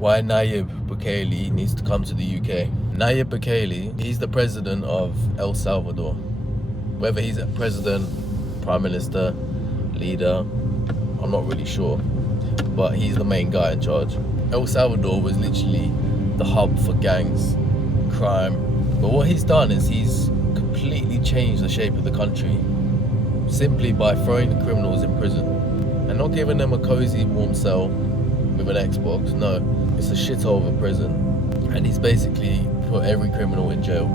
Why Nayib Bukele needs to come to the UK. Nayib Bukele, he's the president of El Salvador. Whether he's a president, prime minister, leader, I'm not really sure. But he's the main guy in charge. El Salvador was literally the hub for gangs, crime. But what he's done is he's completely changed the shape of the country simply by throwing the criminals in prison and not giving them a cozy, warm cell with an Xbox. No, it's a shithole of a prison. And he's basically put every criminal in jail,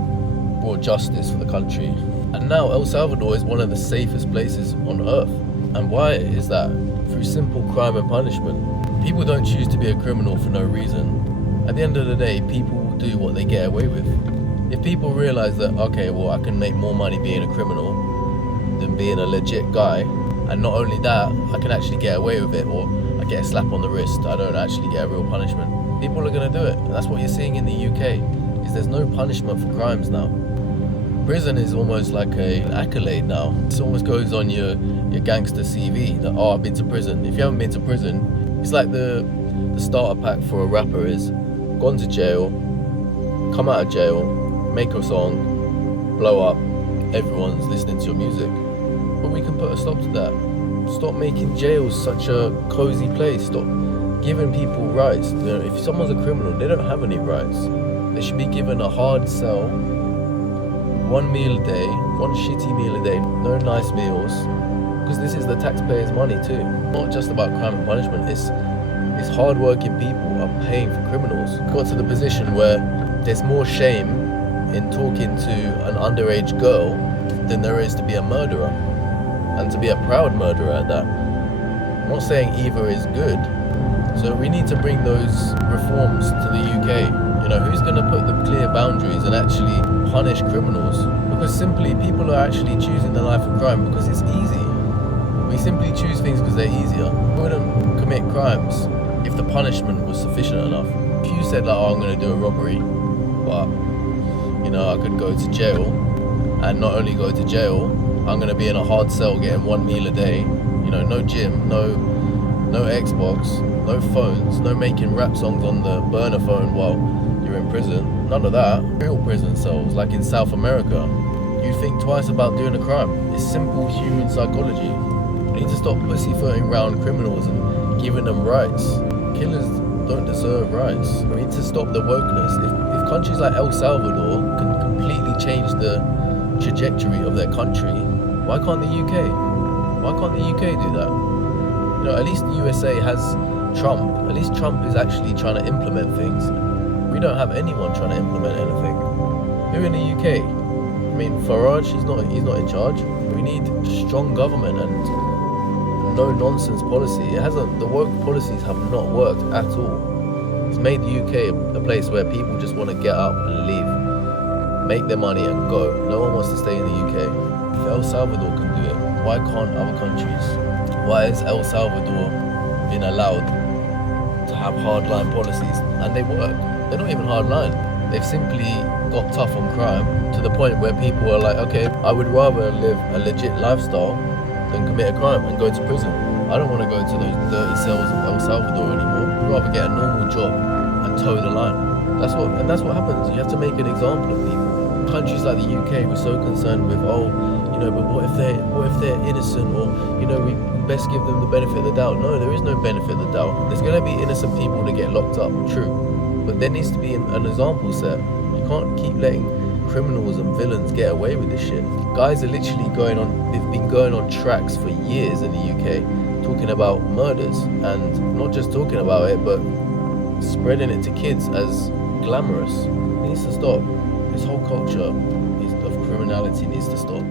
brought justice for the country. And now El Salvador is one of the safest places on earth. And why is that? Through simple crime and punishment. People don't choose to be a criminal for no reason. At the end of the day, people will do what they get away with. If people realize that, okay, well, I can make more money being a criminal than being a legit guy, and not only that, I can actually get away with it, or I get a slap on the wrist, I don't actually get a real punishment, people are going to do it. And that's what you're seeing in the UK, is there's no punishment for crimes now. Prison is almost like an accolade now. It almost goes on your gangster CV that, oh, I've been to prison. If you haven't been to prison, it's like the starter pack for a rapper is gone to jail, come out of jail, make a song, blow up, everyone's listening to your music. But we can put a stop to that. Stop making jails such a cozy place. Stop giving people rights. You know, if someone's a criminal, they don't have any rights. They should be given a hard cell, one meal a day, one shitty meal a day, no nice meals, because this is the taxpayers' money too. Not just about crime and punishment, it's hard-working people are paying for criminals. It got to the position where there's more shame in talking to an underage girl than there is to be a murderer, and to be a proud murderer at that. I'm not saying either is good. So we need to bring those reforms to the UK. You know, who's going to put the clear boundaries and actually punish criminals? Because simply people are actually choosing the life of crime because it's easy. We simply choose things because they're easier. We wouldn't commit crimes if the punishment was sufficient enough. If you said like, oh, I'm going to do a robbery, but you know, I could go to jail, and not only go to jail, I'm going to be in a hard cell getting one meal a day, you know, no gym, no Xbox, no phones, no making rap songs on the burner phone while you're in prison. None of that. Real prison cells, like in South America. You think twice about doing a crime. It's simple human psychology. We need to stop pussyfooting around criminals and giving them rights. Killers don't deserve rights. We need to stop the wokeness. If countries like El Salvador can completely change the trajectory of their country, why can't the UK? Why can't the UK do that? You know, at least the USA has Trump. At least Trump is actually trying to implement things. We don't have anyone trying to implement anything. Who in the UK? I mean, Farage, he's not in charge. We need strong government and no nonsense policy. The woke policies have not worked at all. It's made the UK a place where people just want to get up and leave, make their money and go. No one wants to stay in the UK. If El Salvador can do it, why can't other countries? Why is El Salvador being allowed to have hardline policies? And they work. They're not even hardline. They've simply got tough on crime to the point where people are like, okay, I would rather live a legit lifestyle than commit a crime and go to prison. I don't want to go to those dirty cells of El Salvador anymore. I'd rather get a normal job and toe the line. That's what happens. You have to make an example of people. Countries like the UK were so concerned with, oh, you know, but what if they're innocent, or, you know, we best give them the benefit of the doubt. No, there is no benefit of the doubt. There's going to be innocent people that get locked up, true, but there needs to be an example set. You can't keep letting criminals and villains get away with this shit. Guys are literally they've been going on tracks for years in the UK talking about murders, and not just talking about it, but spreading it to kids as glamorous. It needs to stop. This whole culture of criminality needs to stop.